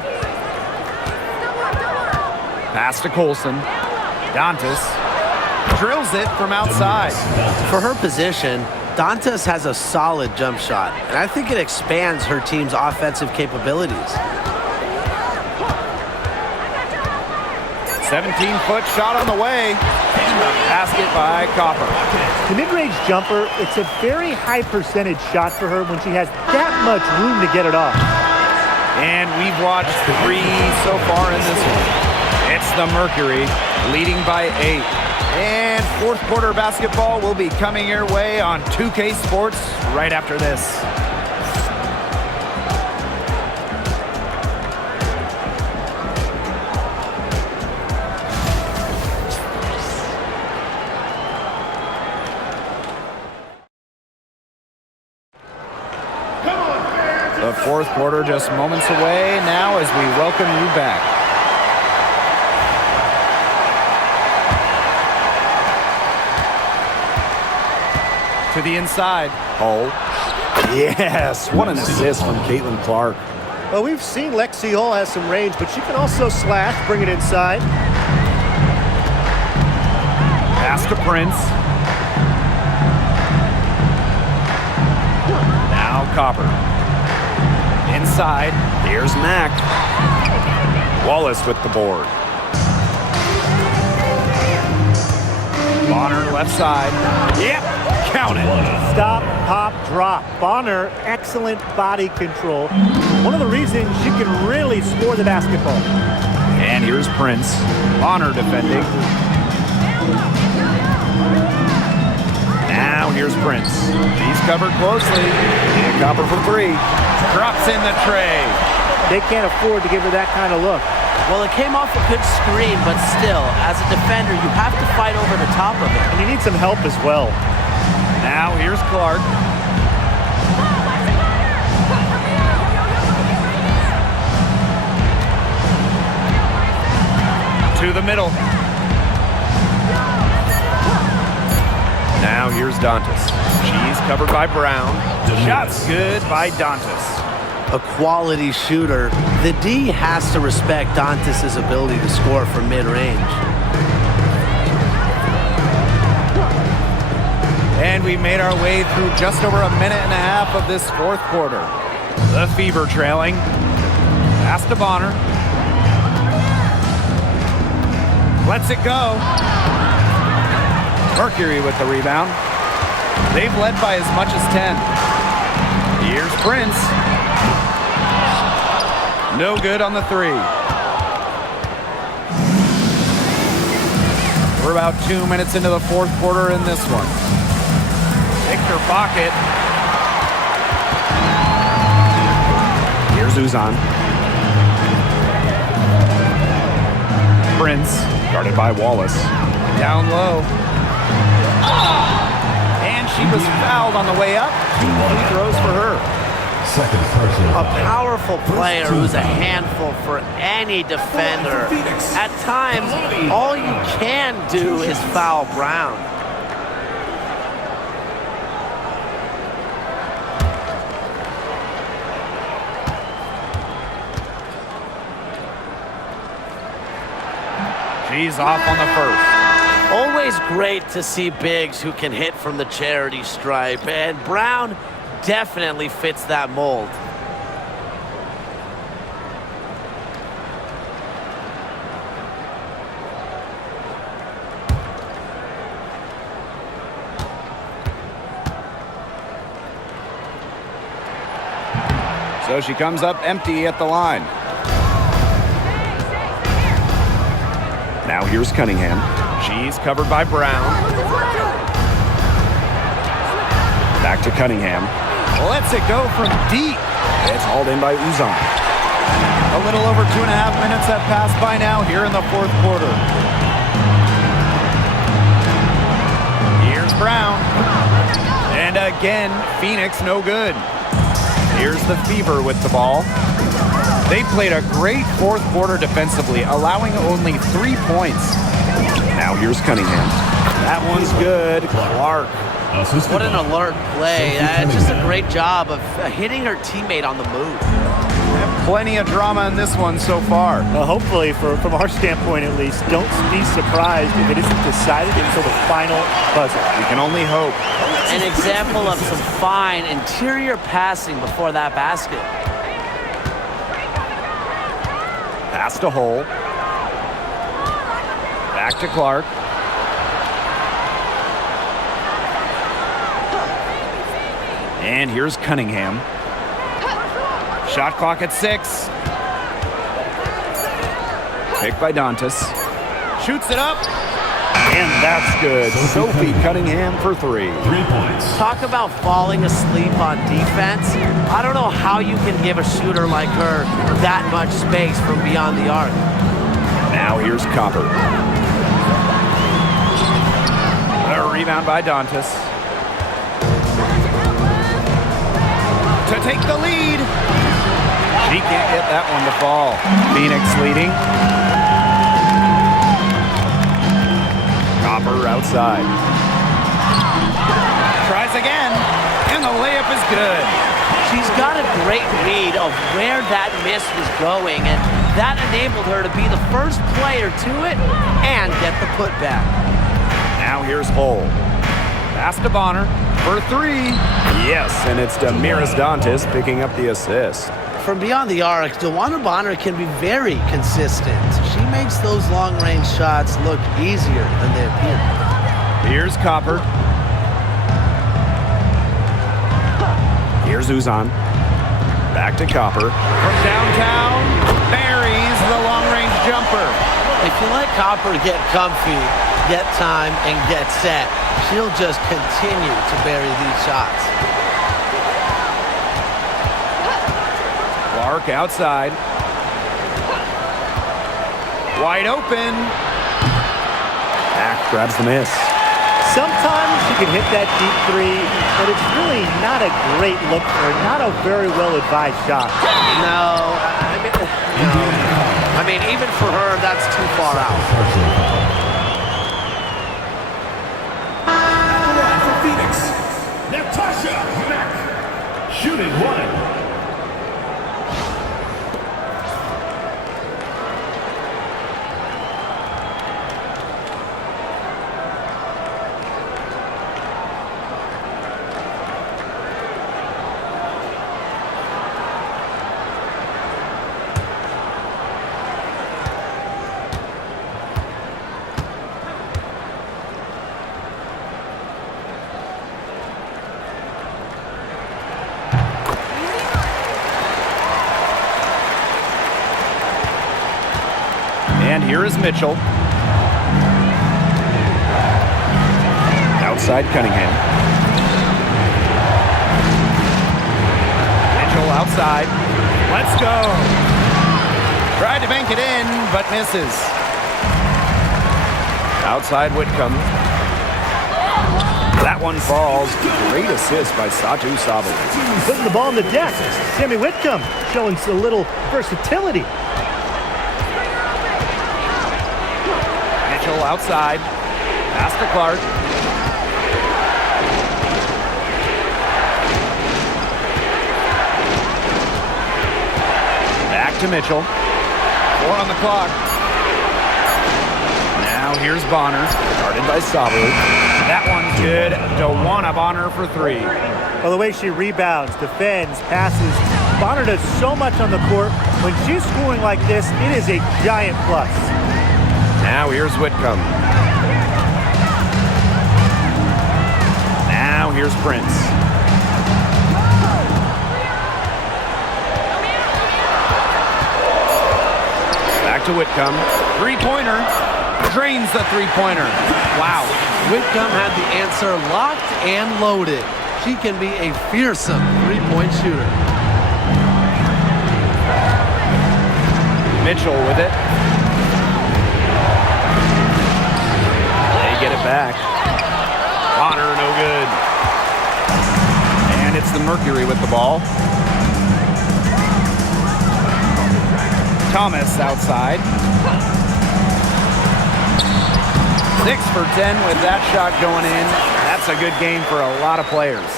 Pass to Colson. Dantas drills it from outside. For her position, Dantas has a solid jump shot, and I think it expands her team's offensive capabilities. 17-foot shot on the way. Basket by Copper. The mid-range jumper, it's a very high percentage shot for her when she has that much room to get it off. And we've watched 3 so far in this one. It's the Mercury leading by 8. And fourth quarter basketball will be coming your way on 2K Sports right after this. The fourth quarter just moments away now as we welcome you back. To the inside. Hull. Yes, what an assist from Caitlin Clark. Well, we've seen Lexi Hull has some range, but she can also slash, bring it inside. Pass to Prince. Now Copper. Inside, here's Mack. Wallace with the board. Bonner left side. Yep, count it. Stop, pop, drop. Bonner, excellent body control. One of the reasons she can really score the basketball. And here's Prince. Bonner defending. Now here's Prince. He's covered closely. And Copper for 3. Drops in the tray. They can't afford to give her that kind of look. Well, it came off a good screen, but still, as a defender, you have to fight over the top of it. And you need some help as well. Now here's Clark. To the middle. Now here's Dantas. She's covered by Brown. Shot's good by Dantas. A quality shooter, the D has to respect Dantas' ability to score from mid-range. And we made our way through just over a minute and a half of this fourth quarter. The Fever trailing. Pass to Bonner. Lets it go. Mercury with the rebound. They've led by as much as 10. Here's Prince. No good on the 3. We're about 2 minutes into the fourth quarter in this one. Victor Pocket. Here's Uzan. Prince, guarded by Wallace. Down low. And she was fouled on the way up. 2 free throws for her. Second personal A foul. powerful player First team who's a foul. handful for any defender. At times, all you can do is foul Brown. She's off on the first. Always great to see bigs who can hit from the charity stripe, and Brown definitely fits that mold. So she comes up empty at the line. Now here's Cunningham. She's covered by Brown. Back to Cunningham. Lets it go from deep. It's hauled in by Uzan. A little over 2.5 minutes have passed by now here in the fourth quarter. Here's Brown. And again, Phoenix no good. Here's the Fever with the ball. They played a great fourth quarter defensively, allowing only 3 points. Now here's Cunningham. That one's good. Clark. Assisted What an by alert play. Sophie Just a Cunningham. great job of hitting her teammate on the move. Plenty of drama in this one so far. Well, hopefully, from our standpoint at least, don't be surprised if it isn't decided until the final buzzer. We can only hope. An example of some fine interior passing before that basket. Pass to Hole. Back to Clark. And here's Cunningham. Shot clock at 6. Picked by Dantas. Shoots it up. And that's good. Sophie Cunningham for 3. 3 points. Talk about falling asleep on defense. I don't know how you can give a shooter like her that much space from beyond the arc. Now here's Copper. A rebound by Dantas. To take the lead. She can't get that one to fall. Phoenix leading. Copper outside. Tries again, and the layup is good. She's got a great read of where that miss was going, and that enabled her to be the first player to it and get the putback. Now here's Hole. Pass to Bonner for 3. Yes, and it's Damiris Dantas picking up the assist. From beyond the arc, DeWanda Bonner can be very consistent. She makes those long-range shots look easier than they appear. Here's Copper. Here's Uzan. Back to Copper. From downtown, buries the long-range jumper. If you let Copper get comfy, get time, and get set, she'll just continue to bury these shots. Clark outside. Wide open. Back grabs the miss. Sometimes she can hit that deep three, but it's really not a great look for her, not a very well-advised shot. No, I mean, even for her, that's too far out. Personal foul. For Phoenix, Natasha Mack. Shooting 1. And here is Mitchell. Outside Cunningham. Mitchell outside. Let's go. Tried to bank it in, but misses. Outside Whitcomb. That one falls. Great assist by Satu Sabali. Putting the ball on the deck. Sammy Whitcomb showing a little versatility. Mitchell outside. Pass to Clark. Back to Mitchell. 4 on the clock. Now here's Bonner. Guarded by Sabali. That one's good. DeWanna Bonner for 3. Well, the way she rebounds, defends, passes. Bonner does so much on the court. When she's scoring like this, it is a giant plus. Now here's Whitcomb. Now here's Prince. Back to Whitcomb. Three-pointer. Drains the three-pointer. Wow. Whitcomb had the answer locked and loaded. She can be a fearsome three-point shooter. Mitchell with it. They get it back. Bonner, no good. And it's the Mercury with the ball. Thomas outside. 6 for 10 with that shot going in. That's a good game for a lot of players.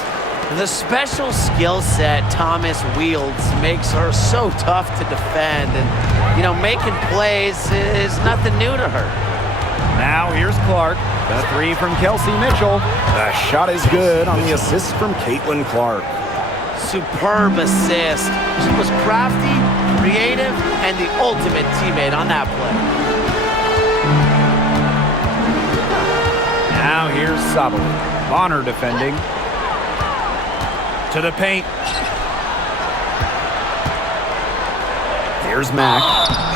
The special skill set Thomas wields makes her so tough to defend. And, you know, making plays is nothing new to her. Now here's Clark. The 3 from Kelsey Mitchell. The shot is good on the assist from Caitlin Clark. Superb assist. She was crafty, creative, and the ultimate teammate on that play. Now here's Sabali. Bonner defending. To the paint. Here's Mack.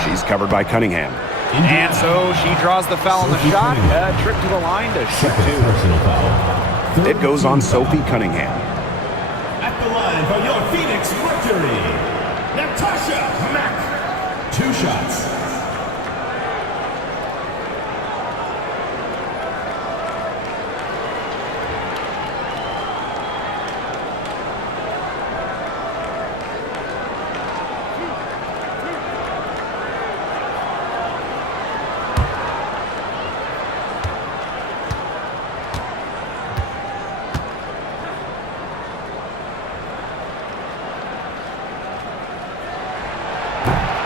She's covered by Cunningham. And so she draws the foul on the shot. Trip to the line to shoot 2. Personal foul. It goes on Sophie Cunningham. At the line for your Phoenix Mercury, Natasha Mack. 2 shots.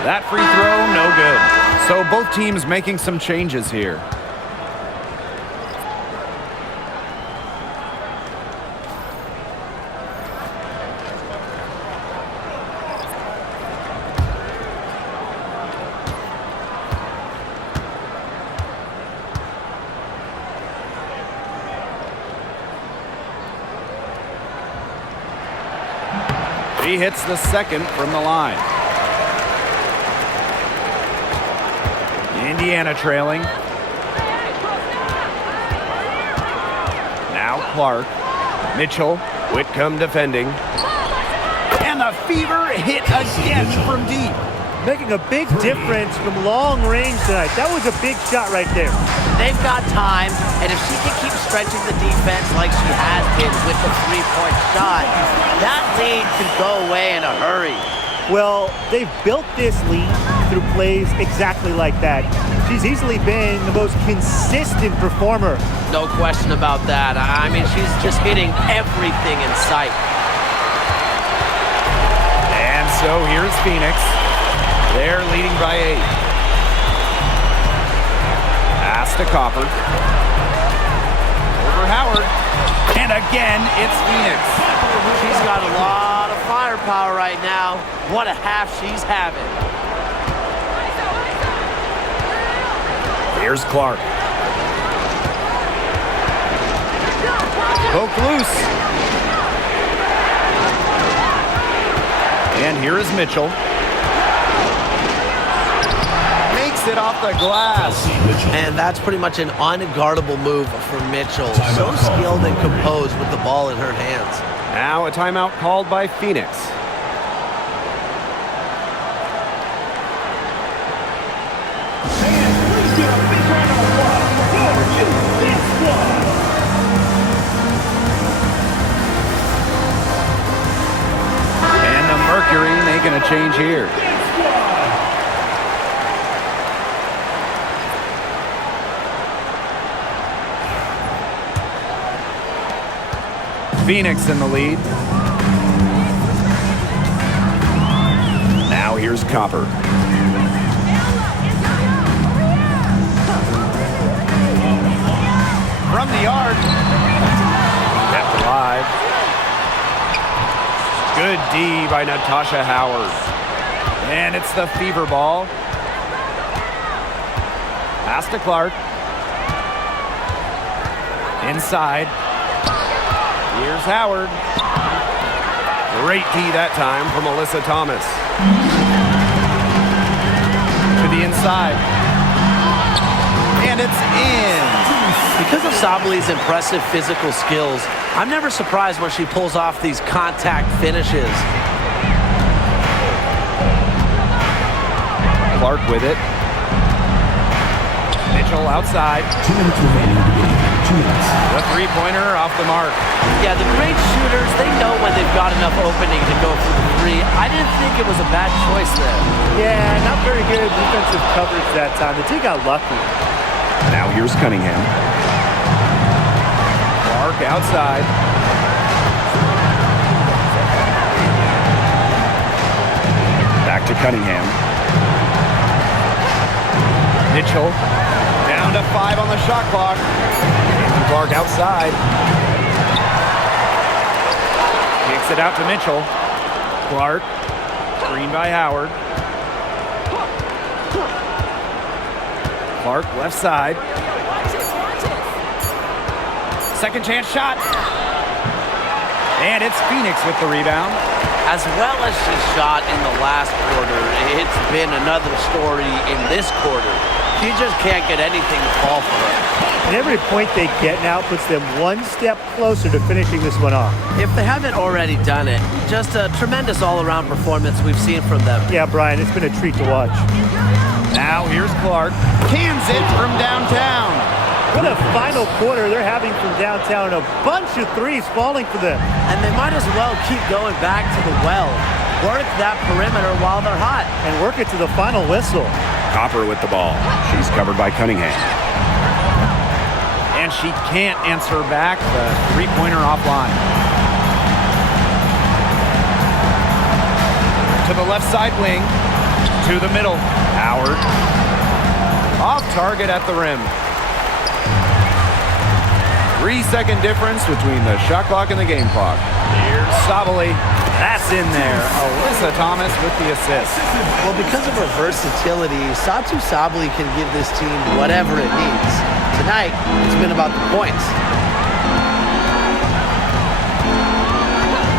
That free throw, no good. So both teams making some changes here. She hits the second from the line. Indiana trailing. Now Clark. Mitchell. Whitcomb defending. And the Fever hit again from deep. Making a big difference from long range tonight. That was a big shot right there. They've got time, and if she can keep stretching the defense like she has been with the three-point shot, that lead could go away in a hurry. Well, they've built this lead through plays exactly like that. She's easily been the most consistent performer. No question about that. I mean, she's just hitting everything in sight. And so here's Phoenix. They're leading by 8. Pass to Copper. Over Howard. And again, it's Phoenix. She's got a lot of firepower right now. What a half she's having. Here's Clark. Poke loose. And here is Mitchell. Makes it off the glass. And that's pretty much an unguardable move for Mitchell. So skilled and composed with the ball in her hands. Now a timeout called by Phoenix. change here. Phoenix in the lead. Now here's Copper. From the yard. Kept alive. Good D by Natasha Howard. And it's the fever ball. Pass to Clark. Inside. Here's Howard. Great D that time from Alyssa Thomas. To the inside. And it's in. Because of Sabali's impressive physical skills, I'm never surprised when she pulls off these contact finishes. Clark with it. Mitchell outside. 2 minutes remaining in the game. 2 minutes. The three-pointer off the mark. Yeah, the great shooters, they know when they've got enough opening to go for the three. I didn't think it was a bad choice there. Yeah, not very good defensive coverage that time. The team got lucky. Now here's Cunningham. Clark outside. Back to Cunningham. Mitchell down to 5 on the shot clock. And Clark outside. Kicks it out to Mitchell. Clark. Screen by Howard. Clark left side. Second chance shot. And it's Phoenix with the rebound. As well as she shot in the last quarter, it's been another story in this quarter. She just can't get anything to fall for her. And every point they get now puts them one step closer to finishing this one off. If they haven't already done it, just a tremendous all-around performance we've seen from them. Yeah, Brian, it's been a treat to watch. Now here's Clark. Cans it from downtown. What a final quarter they're having from downtown. A bunch of threes falling for them. And they might as well keep going back to the well. Work that perimeter while they're hot. And work it to the final whistle. Copper with the ball. She's covered by Cunningham. And she can't answer back the three-pointer offline. To the left side wing. To the middle. Howard. Off target at the rim. 3-second difference between the shot clock and the game clock. Here's Sabali. That's in there. Alyssa Thomas with the assist. Well, because of her versatility, Satu Sabali can give this team whatever it needs. Tonight, it's been about the points.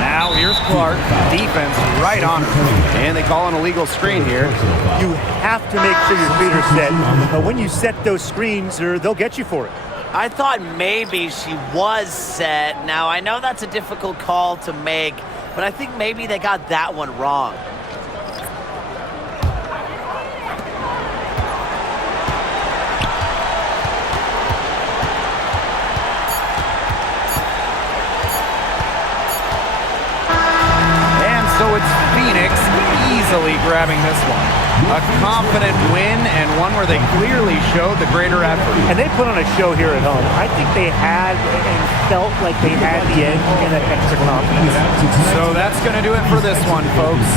Now here's Clark. Defense right on her. And they call an illegal screen here. You have to make sure your feet are set. But when you set those screens, they'll get you for it. I thought maybe she was set. Now, I know that's a difficult call to make, but I think maybe they got that one wrong. And so it's Phoenix easily grabbing this one. A confident win and one where they clearly showed the greater effort. And they put on a show here at home. I think they had and felt like they had the edge and that extra confidence. So that's going to do it for this one, folks.